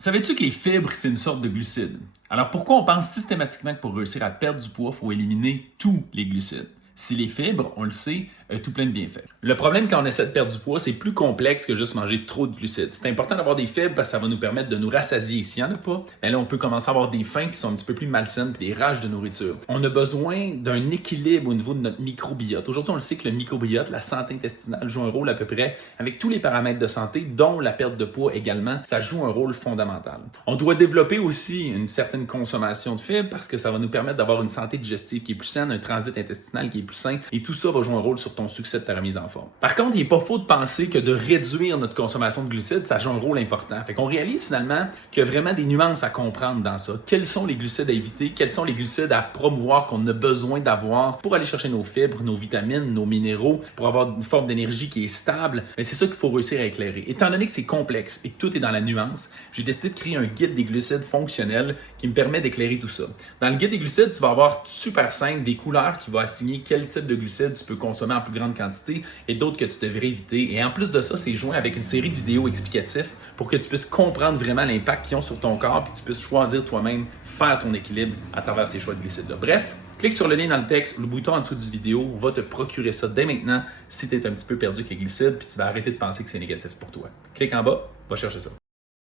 Savais-tu que les fibres, c'est une sorte de glucides? Alors pourquoi on pense systématiquement que pour réussir à perdre du poids, il faut éliminer tous les glucides? Si les fibres, on le sait, tout plein de bienfaits. Le problème quand on essaie de perdre du poids, c'est plus complexe que juste manger trop de glucides. C'est important d'avoir des fibres parce que ça va nous permettre de nous rassasier. S'il n'y en a pas, ben là, on peut commencer à avoir des faims qui sont un petit peu plus malsaines et des rages de nourriture. On a besoin d'un équilibre au niveau de notre microbiote. Aujourd'hui, on le sait que le microbiote, la santé intestinale, joue un rôle à peu près avec tous les paramètres de santé, dont la perte de poids également. Ça joue un rôle fondamental. On doit développer aussi une certaine consommation de fibres parce que ça va nous permettre d'avoir une santé digestive qui est plus saine, un transit intestinal qui est plus sain et tout ça va jouer un rôle sur ton succès de ta remise en forme. Par contre, il n'est pas faux de penser que de réduire notre consommation de glucides, ça joue un rôle important. Fait qu'on réalise finalement qu'il y a vraiment des nuances à comprendre dans ça. Quels sont les glucides à éviter? Quels sont les glucides à promouvoir qu'on a besoin d'avoir pour aller chercher nos fibres, nos vitamines, nos minéraux, pour avoir une forme d'énergie qui est stable? Mais c'est ça qu'il faut réussir à éclairer. Étant donné que c'est complexe et que tout est dans la nuance, j'ai décidé de créer un guide des glucides fonctionnel qui me permet d'éclairer tout ça. Dans le guide des glucides, tu vas avoir super simple des couleurs qui vont assigner quel type de glucides tu peux consommer en plus grande quantité et d'autres que tu devrais éviter. Et en plus de ça, c'est joint avec une série de vidéos explicatifs pour que tu puisses comprendre vraiment l'impact qu'ils ont sur ton corps et que tu puisses choisir toi-même, faire ton équilibre à travers ces choix de glucides-là. Bref, clique sur le lien dans le texte, le bouton en dessous du vidéo va te procurer ça dès maintenant si tu es un petit peu perdu avec les glucides puis tu vas arrêter de penser que c'est négatif pour toi. Clique en bas, va chercher ça.